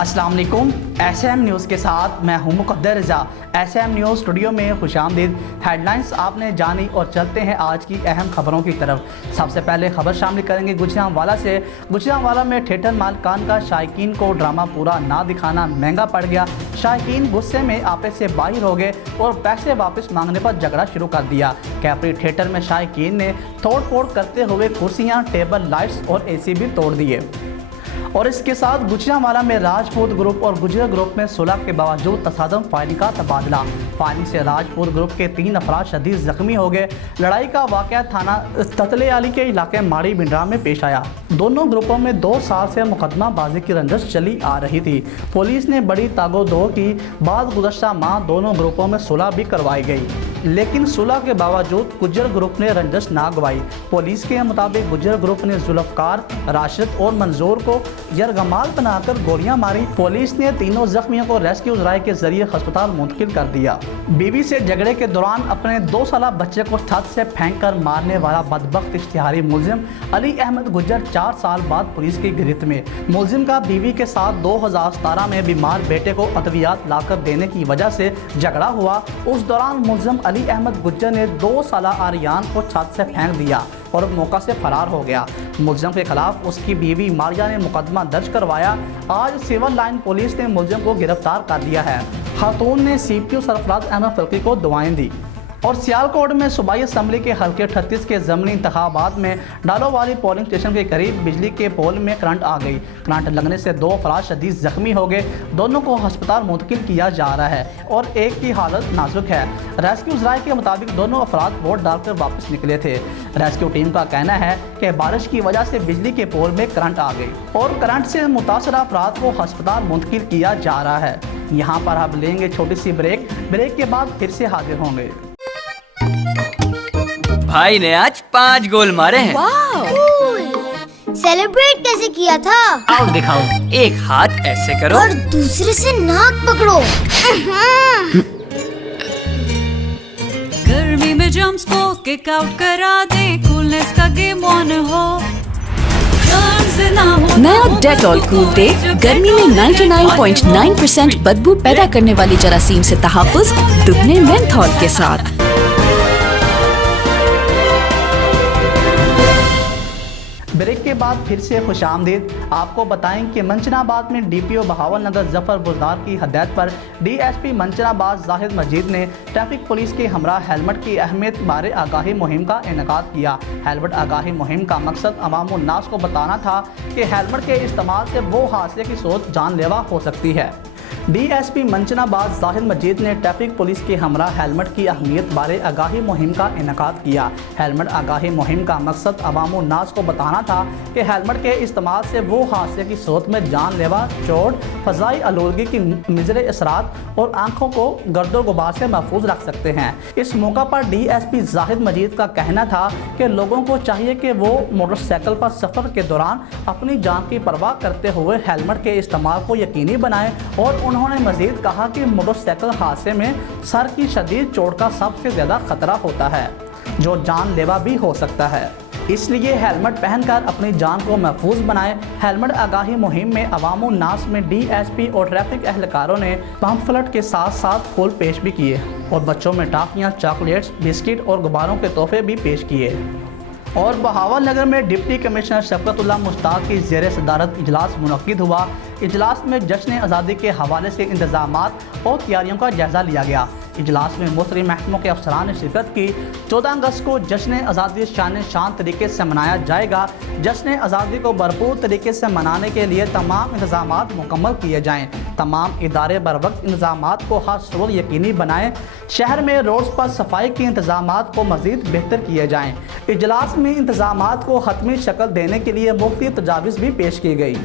अस्सलाम वालेकुम। SM news के साथ मैं हूं मुक़द्दर रज़ा। SM न्यूज़ स्टूडियो में खुशामदीद। हेडलाइंस आपने जानी और चलते हैं आज की अहम खबरों की तरफ। सबसे पहले खबर शामिल करेंगे गुजरांवाला से। गुजरांवाला में थिएटर मालिकान का शायकीन को ड्रामा पूरा ना दिखाना महंगा पड़ गया। शायकीन गुस्से में आपस से बाहर हो गए और पैसे वापस मांगने पर झगड़ा शुरू कर दिया। कैपरी थिएटर में शायकीन ने तोड़ फोड़ करते हुए कुर्सियाँ, टेबल, लाइट्स और AC भी तोड़ दिए। और इसके साथ गुजरांवाला में राजपूत ग्रुप और गुजर ग्रुप में सुलह के बावजूद तसादम फायरिंग का तबादला। फायरिंग से राजपूत ग्रुप के 3 अफराद शदीद जख्मी हो गए। लड़ाई का वाक़या थाना ततलेआली के इलाके माड़ी बिंड्रा में पेश आया। दोनों ग्रुपों में 2 साल से मुकदमाबाजी की रंजिश चली आ रही थी। पुलिस ने बड़ी तागोदो की बाद गुज़श्ता माह दोनों ग्रुपों में सुलह भी करवाई गई, लेकिन सुलह के बावजूद गुजर ग्रुप ने रंजिश ना गवाई। पुलिस के मुताबिक गुजर ग्रुप ने जुल्फकार, राशिद और मंजूर को यरगमाल बनाकर गोलियां मारी। पुलिस ने तीनों जख्मियों को रेस्क्यू ज़राए के जरिए अस्पताल मुंतकिल कर दिया। बीवी से झगड़े के दौरान अपने 2 साला बच्चे को छत से फेंक कर मारने वाला बदबख्त इश्तिहारी मुलजिम अली अहमद गुजर 4 साल बाद पुलिस की गिरफ्त में। मुलजिम का बीवी के साथ 2017 में बीमार बेटे को अद्वियात लाकर देने की वजह से झगड़ा हुआ। उस दौरान मुलजिम अली अहमद गुज्जर ने 2 साला आर्यान को छत से फेंक दिया और मौका से फरार हो गया। मुलजिम के खिलाफ उसकी बीवी मारिया ने मुकदमा दर्ज करवाया। आज सिविल लाइन पुलिस ने मुलजिम को गिरफ्तार कर लिया है। खातून ने CPU सरफराज अहमद फरकी को दुआएं दी। और सियालकोट में सूबाई असम्बली के हल्के 38 के ज़मीनी इंतखाबात में डालोवाली पोलिंग स्टेशन के करीब बिजली के पोल में करंट आ गई। करंट लगने से 2 अफराद शदीद जख्मी हो गए। दोनों को अस्पताल मुंतकिल किया जा रहा है और एक की हालत नाजुक है। रेस्क्यू ज़राए के मुताबिक दोनों अफराद वोट डालकर वापस निकले थे। रेस्क्यू टीम का कहना है कि बारिश की वजह से बिजली के पोल में करंट आ गई और करंट से मुतासरा अफराद को अस्पताल मुंतकिल किया जा रहा है। यहाँ पर अब लेंगे छोटी सी ब्रेक के बाद फिर से हाजिर होंगे। भाई ने आज 5 गोल मारे हैं। सेलिब्रेट कैसे किया था? आओ दिखाऊं। एक हाथ ऐसे करो और दूसरे से नाक पकड़ो। गर्मी में जम्स को किक आउट करा दे, कूलनेस का गेम ऑन हो। नया डेटॉल कूल दे गर्मी में 99.9% बदबू पैदा करने वाली जरासीम से तहफ़्फ़ुज़ दुगने मेंथॉल के साथ। ब्रेक के बाद फिर से खुशामदीद। आपको बताएं कि मंचनाबाद में DPO बहावल नगर जफर बुजदार की हदायत पर DSP मंचनाबाद जाहिद मजीद ने ट्रैफिक पुलिस के हमरा हेलमेट की अहमियत बारे आगाही मुहिम का इनेकाद किया। हेलमेट आगाही मुहिम का मकसद अवामुन्नास को बताना था कि हेलमेट के इस्तेमाल से वो हादसे की सोच जानलेवा हो सकती है। DSP मंचनाबाद जाहिद मजीद ने ट्रैफिक पुलिस के हमरा हेलमेट की अहमियत बारे आगाही मुहिम का इनेकाद किया। हेलमेट आगाही मुहिम का मकसद अवामुन्नास को बताना था कि हेलमेट के इस्तेमाल से वो हादसे की सूरत में जानलेवा चोट, फ़ज़ाई आलूदगी की मुज़र असरात और आँखों को गर्दो गुबार से महफूज रख सकते हैं। इस मौका पर DSP जाहिद मजीद का कहना था कि लोगों को चाहिए कि वो मोटरसाइकिल पर सफ़र के दौरान अपनी जान की परवाह करते हुए हेलमेट के इस्तेमाल को यकीनी बनाएं। और उन्होंने मजीद कहा कि मोटरसाइकिल हादसे में सर की शदीद चोट का सबसे ज़्यादा खतरा होता है, जो जानलेवा भी हो सकता है। इसलिए हेलमेट पहनकर अपनी जान को महफूज बनाएं। हेलमेट आगाही मुहिम में अवामुन्नास में DSP और ट्रैफिक एहलकारों ने पम्फलेट के साथ साथ फूल पेश भी किए और बच्चों में टाफियाँ, चॉकलेट्स, बिस्किट और गुब्बारों के तोहफे भी पेश किए। और बहावल नगर में डिप्टी कमिश्नर शफकतुल्लाह मुश्ताक की ज़ेर सदारत इजलास मुनक्किद हुआ। इजलास में जश्न आज़ादी के हवाले से इंतजामात और तैयारियों का जायज़ा लिया गया। इजलास में मुख्तलिफ महकमों के अफसरान ने शिरकत की। 14 अगस्त को जश्न आज़ादी शान तरीके से मनाया जाएगा। जश्न आज़ादी को भरपूर तरीके से मनाने के लिए तमाम इंतजामात मुकम्मल किए जाएँ। तमाम इदारे बर वक्त इंतजामात को हर सूरत यकीनी बनाएँ। शहर में रोड्स पर सफाई के इंतजामात को मज़ीद बेहतर किए जाएँ। इजलास में इंतजामात को हतमी शक्ल देने के लिए मुख्तलिफ तजावीज़ भी पेश की गई।